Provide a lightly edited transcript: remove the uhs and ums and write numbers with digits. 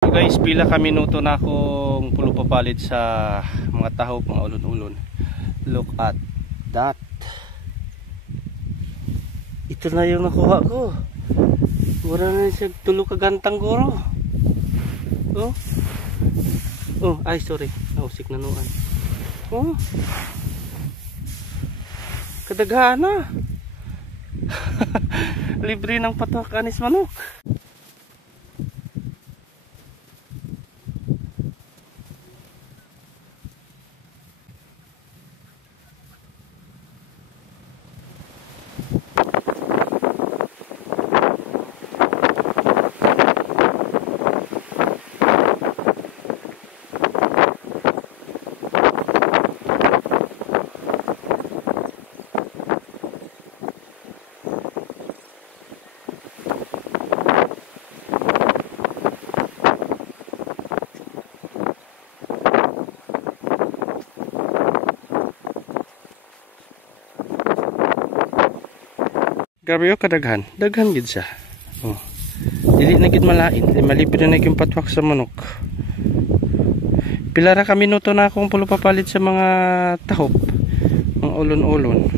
Guys, pila ka minuto na akong pulo papalit sa mga tahop, mga ulon-ulon. Look at that. Ito na yung nakuha ko. Wala na siya tulo ka gantang guro. Oh. Oh, ay sorry. Nausik na nuan. Oh. Kadaghan na. Libre ng patok anis manok. Grabe yung kadaghan. Daghan gid siya. Oh. Dili na gid malain. Malipid na yung patwak sa manok. Pila ra ka minuto na akong pulo papalit sa mga tahop. Mga ulon-ulon.